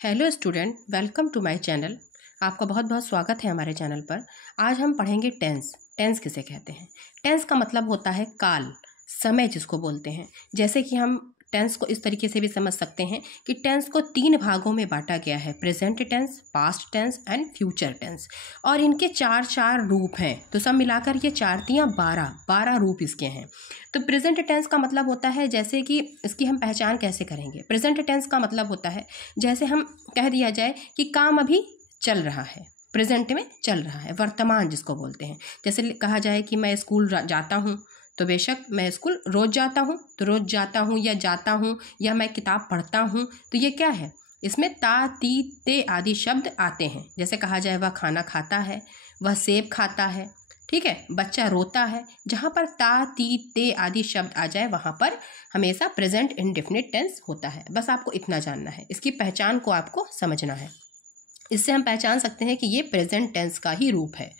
Hello student, welcome to my channel. आपका बहुत बहुत स्वागत है हमारे चैनल पर। आज हम पढ़ेंगे टेंस। टेंस किसे कहते हैं? टेंस का मतलब होता है काल, समय जिसको बोलते हैं। जैसे कि हम टेंस को इस तरीके से भी समझ सकते हैं कि टेंस को 3 भागों में बांटा गया है: present tense, past tense and future tense. और इनके 4 रूप हैं, तो सब मिलाकर ये 4 तियाँ 12 रूप इसके हैं। तो प्रेजेंट टेंस का मतलब होता है, जैसे कि इसकी हम पहचान कैसे करेंगे। प्रेजेंट टेंस का मतलब होता है जैसे हम कह दिया जाए कि काम अभी चल रहा है, प्रेजेंट में चल रहा है, वर्तमान जिसको बोलते हैं। जैसे कहा जाए कि मैं स्कूल जाता हूँ, तो बेशक मैं स्कूल रोज़ जाता हूँ, तो रोज़ जाता हूँ या जाता हूँ, या मैं किताब पढ़ता हूँ, तो ये क्या है, इसमें ता, ती, ते आदि शब्द आते हैं। जैसे कहा जाए वह खाना खाता है, वह सेब खाता है, ठीक है, बच्चा रोता है। जहाँ पर ता, ती, ते आदि शब्द आ जाए वहाँ पर हमेशा प्रेजेंट इंडेफिनिट टेंस होता है। बस आपको इतना जानना है, इसकी पहचान को आपको समझना है। इससे हम पहचान सकते हैं कि ये प्रेजेंट टेंस का ही रूप है।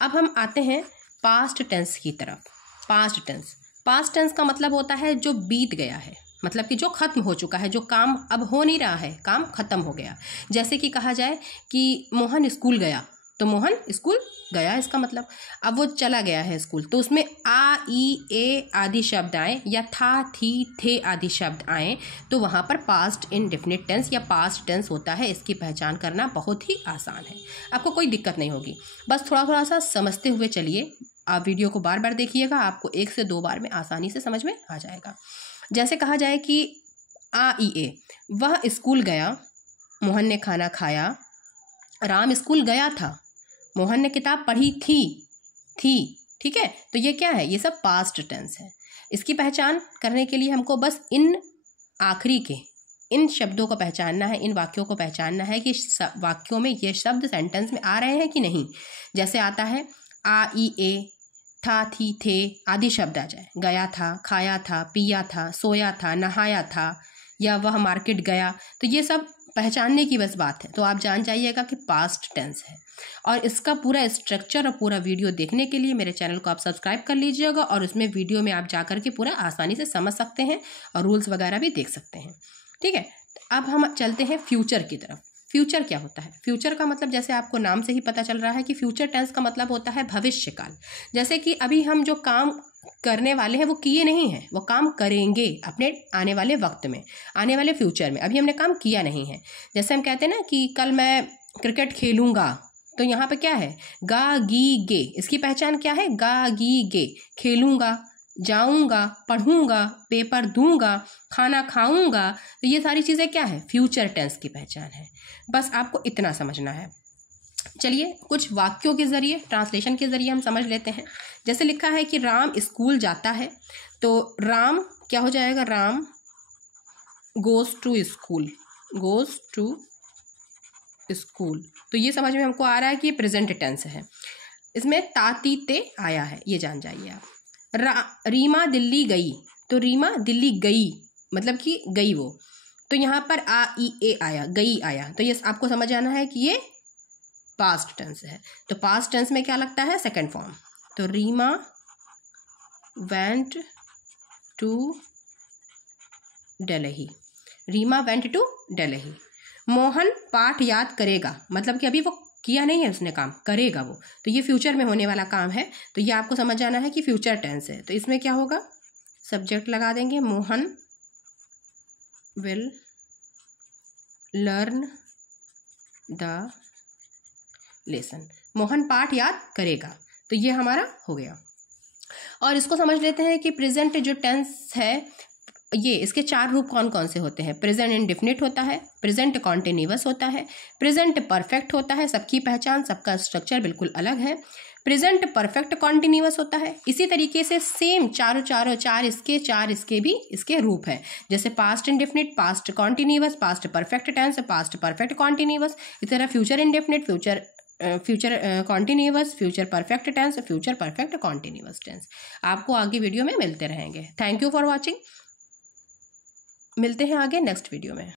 अब हम आते हैं पास्ट टेंस की तरफ। पास्ट टेंस का मतलब होता है जो बीत गया है, मतलब कि जो खत्म हो चुका है, जो काम अब हो नहीं रहा है, काम खत्म हो गया। जैसे कि कहा जाए कि मोहन स्कूल गया, तो मोहन स्कूल गया, इसका मतलब अब वो चला गया है स्कूल। तो उसमें आ, ई, ए आदि शब्द आए या था, थी, थे आदि शब्द आए, तो वहाँ पर पास्ट इंडेफिनिट टेंस या पास्ट टेंस होता है। इसकी पहचान करना बहुत ही आसान है, आपको कोई दिक्कत नहीं होगी। बस थोड़ा थोड़ा सा समझते हुए चलिए। आप वीडियो को बार बार देखिएगा, आपको 1 से 2 बार में आसानी से समझ में आ जाएगा। जैसे कहा जाए कि आ, ई, ए, वह स्कूल गया, मोहन ने खाना खाया, राम स्कूल गया था, मोहन ने किताब पढ़ी थी। ठीक है, तो ये क्या है, ये सब पास्ट टेंस है। इसकी पहचान करने के लिए हमको बस इन आखिरी के इन शब्दों को पहचानना है, इन वाक्यों को पहचानना है कि वाक्यों में ये शब्द सेंटेंस में आ रहे हैं कि नहीं। जैसे आता है आ, ई, ए, था, थी, थे आदि शब्द आ जाए, गया था, खाया था, पिया था, सोया था, नहाया था, या वह मार्केट गया, तो ये सब पहचानने की बस बात है। तो आप जान जाइएगा कि पास्ट टेंस है। और इसका पूरा स्ट्रक्चर और पूरा वीडियो देखने के लिए मेरे चैनल को आप सब्सक्राइब कर लीजिएगा, और उसमें वीडियो में आप जाकर के पूरा आसानी से समझ सकते हैं और रूल्स वगैरह भी देख सकते हैं। ठीक है, अब हम चलते हैं फ्यूचर की तरफ। फ्यूचर क्या होता है? फ्यूचर का मतलब जैसे आपको नाम से ही पता चल रहा है कि फ्यूचर टेंस का मतलब होता है भविष्यकाल। जैसे कि अभी हम जो काम करने वाले हैं वो किए नहीं हैं, वो काम करेंगे अपने आने वाले वक्त में, आने वाले फ्यूचर में। अभी हमने काम किया नहीं है। जैसे हम कहते हैं ना कि कल मैं क्रिकेट खेलूंगा, तो यहाँ पे क्या है, गा, गी, गे। इसकी पहचान क्या है, गा, गी, गे। खेलूंगा, जाऊंगा, पढ़ूंगा, पेपर दूंगा, खाना खाऊंगा, तो ये सारी चीज़ें क्या है, फ्यूचर टेंस की पहचान है। बस आपको इतना समझना है। चलिए कुछ वाक्यों के जरिए, ट्रांसलेशन के जरिए हम समझ लेते हैं। जैसे लिखा है कि राम स्कूल जाता है, तो राम क्या हो जाएगा, Ram goes to school, goes to school. तो ये समझ में हमको आ रहा है कि ये प्रेजेंट टेंस है। इसमें ताती ते आया है, ये जान जाइए आप। रीमा दिल्ली गई, तो रीमा दिल्ली गई मतलब कि गई वो, तो यहाँ पर आ, ई, ए आया, गई आया, तो ये आपको समझ आना है कि ये पास्ट टेंस है। तो पास्ट टेंस में क्या लगता है, सेकंड फॉर्म। तो Reema went to Delhi, Reema went to Delhi. Mohan पाठ याद करेगा, मतलब कि अभी वो किया नहीं है उसने काम, करेगा वो, तो ये फ्यूचर में होने वाला काम है। तो ये आपको समझ आना है कि फ्यूचर टेंस है। तो इसमें क्या होगा, सब्जेक्ट लगा देंगे, Mohan will learn the lesson, Mohan पाठ याद करेगा, तो ये हमारा हो गया। और इसको समझ लेते हैं कि प्रेजेंट जो टेंस है, ये इसके 4 रूप कौन कौन से होते हैं। प्रेजेंट इंडेफिनिट होता है, प्रेजेंट कॉन्टिन्यूअस होता है, प्रेजेंट परफेक्ट होता है, सबकी पहचान, सबका स्ट्रक्चर बिल्कुल अलग है। प्रेजेंट परफेक्ट कॉन्टिन्यूअस होता है। इसी तरीके से सेम चार इसके भी इसके रूप है। जैसे past indefinite, past continuous, past perfect tense, past perfect continuous. इस तरह future indefinite, future continuous, future perfect tense, future perfect continuous tense. आपको आगे वीडियो में मिलते रहेंगे। Thank you for watching. मिलते हैं आगे नेक्स्ट वीडियो में।